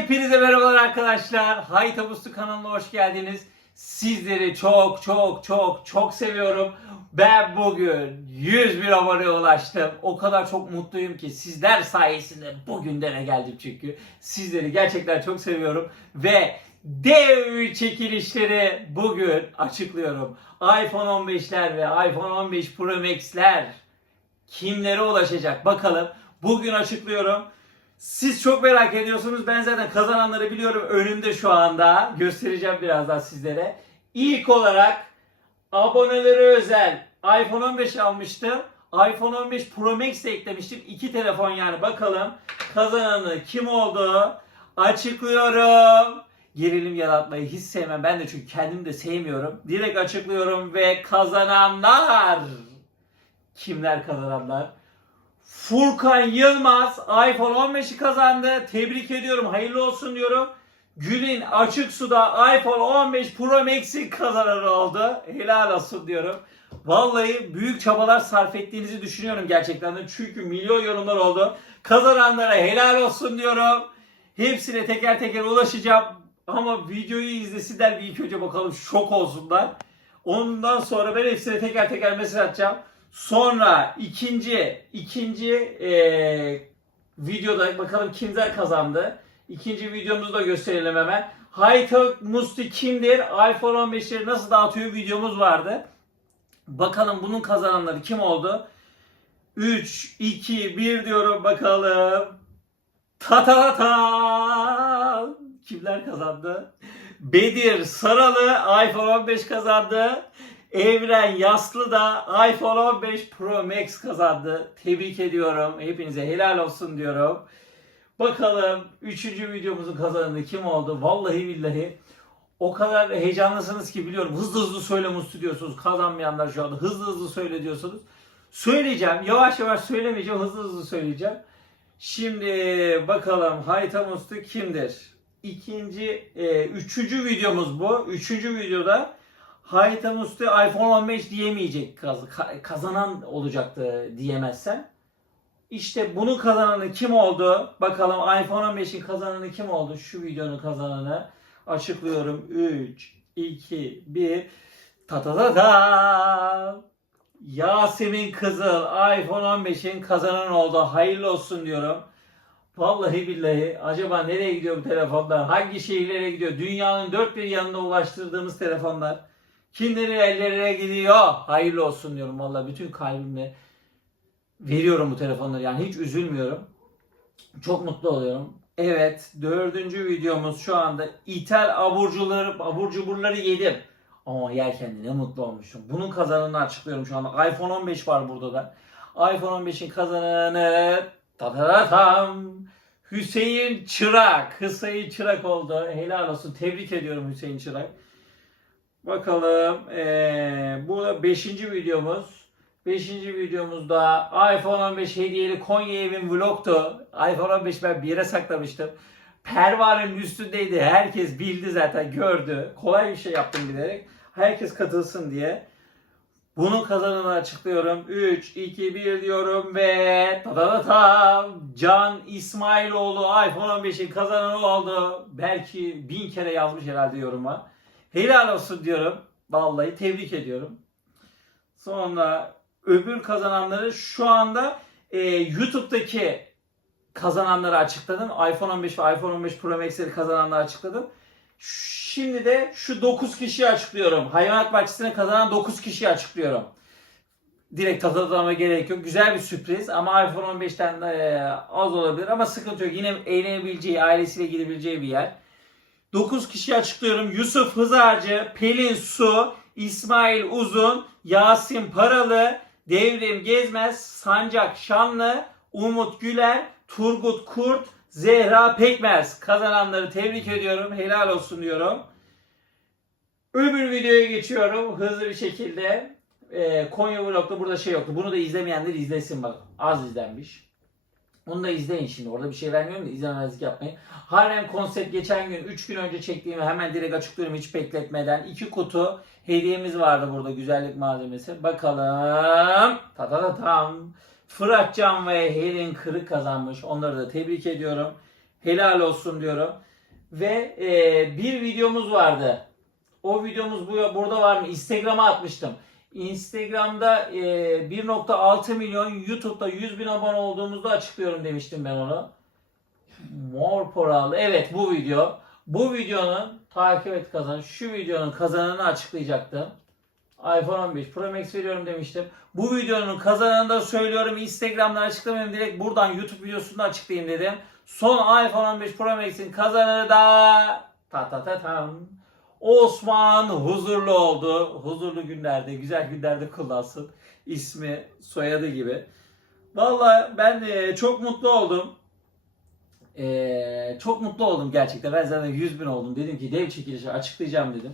Hepinize merhabalar arkadaşlar. Hayta Muslu kanalına hoş geldiniz. Sizleri çok çok çok çok seviyorum. Ben bugün 100 bin aboneye ulaştım. O kadar çok mutluyum ki sizler sayesinde bugünlere geldim çünkü. Sizleri gerçekten çok seviyorum. Ve dev çekilişleri bugün açıklıyorum. iPhone 15'ler ve iPhone 15 Pro Max'ler kimlere ulaşacak bakalım. Bugün açıklıyorum. Siz çok merak ediyorsunuz. Ben zaten kazananları biliyorum. Önümde şu anda. Göstereceğim birazdan sizlere. İlk olarak abonelere özel iPhone 15 almıştım. iPhone 15 Pro Max eklemiştim. İki telefon yani. Bakalım kazananı kim oldu? Açıklıyorum. Gerilim yaratmayı hiç sevmem. Ben de çünkü kendim de sevmiyorum. Direkt açıklıyorum ve kazananlar. Kimler kazananlar? Furkan Yılmaz iPhone 15'i kazandı. Tebrik ediyorum. Hayırlı olsun diyorum. Gül'ün açık suda iPhone 15 Pro Max'i kazananı oldu. Helal olsun diyorum. Vallahi büyük çabalar sarf ettiğinizi düşünüyorum gerçekten de. Çünkü milyon yorumlar oldu. Kazananlara helal olsun diyorum. Hepsine teker teker ulaşacağım. Ama videoyu izlesinler bir ilk önce bakalım şok olsunlar. Ondan sonra ben hepsine teker teker mesaj atacağım. Sonra ikinci ikinci eee, videoda bakalım kimler kazandı. İkinci videomuzu da gösterelim hemen. Haytak Musti kimdir? iPhone 15'leri nasıl dağıtıyor videomuz vardı. Bakalım bunun kazananları kim oldu? 3, 2, 1 diyorum bakalım. Ta ta ta. Kimler kazandı? Bedir Saralı iPhone 15 kazandı. Evren Yaslı da iPhone 15 Pro Max kazandı. Tebrik ediyorum. Hepinize helal olsun diyorum. Bakalım 3. videomuzun kazananı kim oldu? Vallahi billahi o kadar heyecanlısınız ki biliyorum. Hızlı hızlı söyle Mustu diyorsunuz. Kazanmayanlar şu anda hızlı hızlı söyle diyorsunuz. Söyleyeceğim. Yavaş yavaş söylemeyeceğim. Hızlı hızlı söyleyeceğim. Şimdi bakalım Hayta Mustu kimdir? İkinci, e, üçüncü videomuz bu. Üçüncü videoda Hayta Mustu iPhone 15 diyemeyecek. Kaz- ka- kazanan olacaktı diyemezsen. İşte bunun kazananı kim oldu? Bakalım iPhone 15'in kazananı kim oldu? Şu videonun kazananı açıklıyorum. 3, 2, 1. Ta ta ta ta. Yasemin Kızıl iPhone 15'in kazananı oldu. Hayırlı olsun diyorum. Vallahi billahi acaba nereye gidiyor bu telefonlar? Hangi şehirlere gidiyor? Dünyanın dört bir yanına ulaştırdığımız telefonlar. Kimlerin ellerine gidiyor? Hayırlı olsun diyorum. Vallahi bütün kalbimle veriyorum bu telefonları. Yani hiç üzülmüyorum. Çok mutlu oluyorum. Evet, dördüncü videomuz şu anda İthal aburcuları, abur cuburları yedim. Ama yerken de ne mutlu olmuşum. Bunun kazananını açıklıyorum şu anda. iPhone 15 var burada da. iPhone 15'in kazananı tataratam Hüseyin Çırak. Hüseyin Çırak oldu. Helal olsun. Tebrik ediyorum Hüseyin Çırak. Bakalım. Ee, bu da 5. videomuz. 5. videomuzda iPhone 15 hediyeli Konya evim vlogtu. iPhone 15 ben bir yere saklamıştım. Pervanenin üstündeydi. Herkes bildi zaten gördü. Kolay bir şey yaptım bilerek. Herkes katılsın diye. Bunun kazananını açıklıyorum. 3, 2, 1 diyorum ve ta ta ta ta Can İsmailoğlu iPhone 15'in kazananı oldu. Belki bin kere yazmış herhalde yoruma. Helal olsun diyorum. Vallahi tebrik ediyorum. Sonra öbür kazananları şu anda e, YouTube'daki kazananları açıkladım. iPhone 15 ve iPhone 15 Pro Max'leri kazananları açıkladım. Şimdi de şu 9 kişiyi açıklıyorum. Hayvanat bahçesine kazanan 9 kişiyi açıklıyorum. Direkt tatadama gerek yok. Güzel bir sürpriz ama iPhone 15'ten de e, az olabilir ama sıkıntı yok. Yine eğlenebileceği, ailesiyle gidebileceği bir yer. 9 kişi açıklıyorum. Yusuf Hızarcı, Pelin Su, İsmail Uzun, Yasin Paralı, Devrim Gezmez, Sancak Şanlı, Umut Güler, Turgut Kurt, Zehra Pekmez. Kazananları tebrik ediyorum. Helal olsun diyorum. Öbür videoya geçiyorum hızlı bir şekilde. Ee, Konya Vlog'da burada şey yoktu. Bunu da izlemeyenler izlesin bak. Az izlenmiş. Bunu da izleyin şimdi. Orada bir şey vermiyorum da izlemezlik yapmayın. Harem konsept geçen gün 3 gün önce çektiğimi hemen direkt açıklıyorum hiç bekletmeden. 2 kutu hediyemiz vardı burada güzellik malzemesi. Bakalım. Ta ta ta tam. Fırat Can ve Helin Kırık kazanmış. Onları da tebrik ediyorum. Helal olsun diyorum. Ve e, bir videomuz vardı. O videomuz bu burada var mı? Instagram'a atmıştım. Instagram'da e, 1.6 milyon, YouTube'da 100 bin abone olduğumuzda açıklıyorum demiştim ben onu. Mor Poralı. Evet bu video. Bu videonun takip et kazan. Şu videonun kazananını açıklayacaktım. iPhone 15 Pro Max veriyorum demiştim. Bu videonun kazananını da söylüyorum. Instagram'dan açıklamayayım. Direkt buradan YouTube videosunda açıklayayım dedim. Son iPhone 15 Pro Max'in kazananı da ta ta ta tam Osman Huzurlu oldu. Huzurlu günlerde, güzel günlerde kullansın. İsmi, soyadı gibi. Vallahi ben e, çok mutlu oldum. E, çok mutlu oldum gerçekten. Ben zaten 100 bin oldum. Dedim ki dev çekilişi açıklayacağım dedim.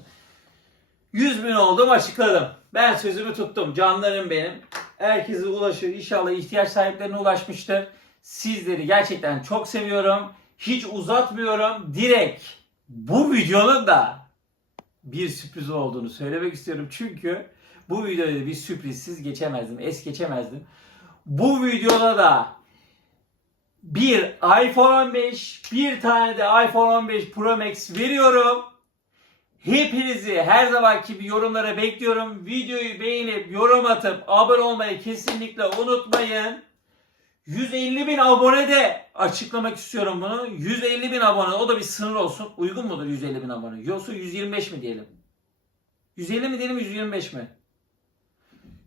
100 bin oldum açıkladım. Ben sözümü tuttum. Canlarım benim. Herkese ulaşır. İnşallah ihtiyaç sahiplerine ulaşmıştır. Sizleri gerçekten çok seviyorum. Hiç uzatmıyorum. Direkt bu videonun da bir sürpriz olduğunu söylemek istiyorum. Çünkü bu videoda bir sürprizsiz geçemezdim. Es geçemezdim. Bu videoda da bir iPhone 15, bir tane de iPhone 15 Pro Max veriyorum. Hepinizi her zamanki gibi yorumlara bekliyorum. Videoyu beğenip yorum atıp abone olmayı kesinlikle unutmayın. 150 bin abone de açıklamak istiyorum bunu. 150 bin abone o da bir sınır olsun. Uygun mudur 150 bin abone? Yoksa 125 mi diyelim? 150 mi diyelim 125 mi?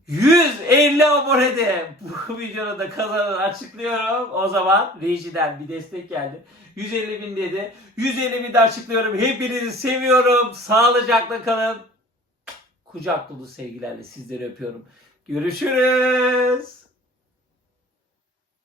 150 abone de bu videoda da kazananı açıklıyorum. O zaman rejiden bir destek geldi. 150 bin dedi. 150 bin de açıklıyorum. Hepinizi seviyorum. Sağlıcakla kalın. Kucak dolu sevgilerle sizleri öpüyorum. Görüşürüz.